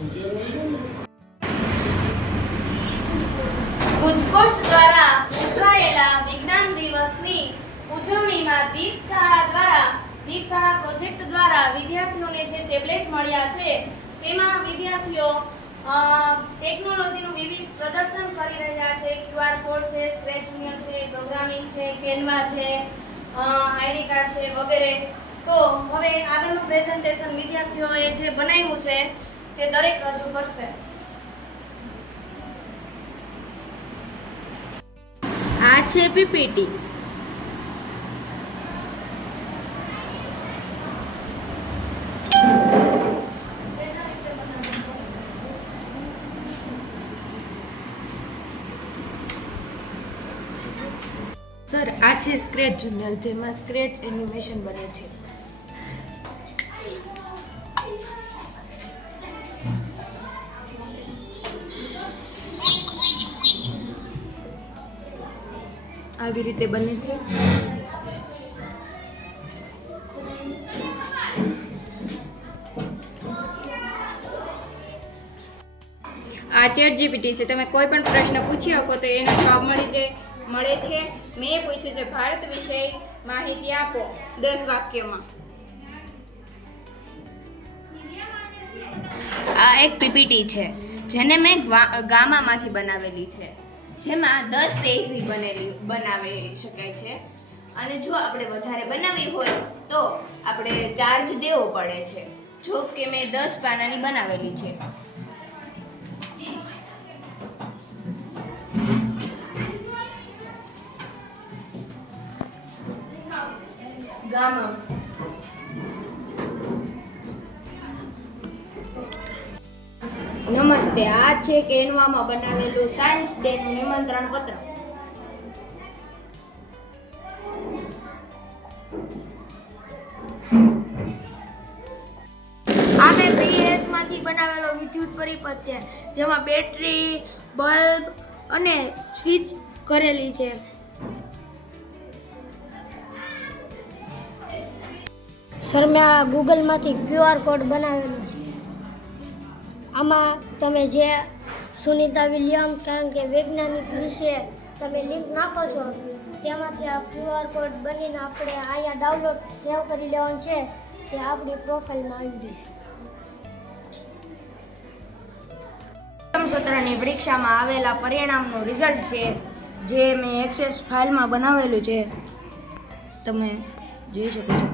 ગુજકોટ દ્વારા ઉજવાયેલા વિજ્ઞાન દિવસની ઉજવણીમાં દીપ શાળા પ્રોજેક્ટ દ્વારા વિદ્યાર્થીઓને જે ટેબ્લેટ મળ્યા છે તેમાં વિદ્યાર્થીઓ ટેકનોલોજીનું વિવિધ પ્રદર્શન કરી રહ્યા છે. QR કોડ છે, સ્ક્રેચ જુનિયર છે, પ્રોગ્રામિંગ છે, કેનવા છે, આઈડી કાર્ડ છે વગેરે. તો હવે આગળનું પ્રેઝન્ટેશન વિદ્યાર્થીઓએ જે બનાવ્યું છે તે દરેક રજૂ કરશે. આ છે પીપીટી. સર, આ છે સ્ક્રેચ જુનિયર, જેમાં સ્ક્રેચ એનિમેશન બને છે. આવી રીતે બને છે. આ ચેટ જીપીટી છે. તમે કોઈ પણ પ્રશ્ન પૂછી શકો તો એનો જવાબ મળે છે. મેં પૂછ્યું છે ભારત વિશે માહિતી આપો 10 વાક્યોમાં. આ એક પીપીટી છે જેને મેં ગામામાંથી બનાવેલી છે, જેમાં 10 પેજની બનાવી શકાય છે. અને જો આપણે વધારે બનાવવી હોય તો આપણે ચાર્જ દેવો પડે છે. જો કે મેં 10 પાનાની બનાવેલી છે. ગામા. નમસ્તે, આ છે કેનવામાં બનાવેલું સાયન્સ ડેનું નિમંત્રણ પત્ર. આ મેં PHમાંથી બનાવેલો વિદ્યુત પરિપથ છે, જેમાં બેટરી, બલ્બ અને સ્વિચ કરેલી છે. સર, મેં આ ગૂગલમાંથી QR કોડ બનાવેલો છે. આમાં તમે જે સુનિતા વિલિયમ્સ કારણ કે વૈજ્ઞાનિક વિશે તમે લિંક નાખો છો તેમાંથી આ QR કોડ બનીને આપણે અહીંયા ડાઉનલોડ સેવ કરી લેવાનું છે. તે આપણી પ્રોફાઇલમાં આવી જશે. પ્રથમ સત્રની પરીક્ષામાં આવેલા પરિણામનું રિઝલ્ટ છે, જે મેં એક્સેસ ફાઇલમાં બનાવેલું છે. તમે જોઈ શકો છો.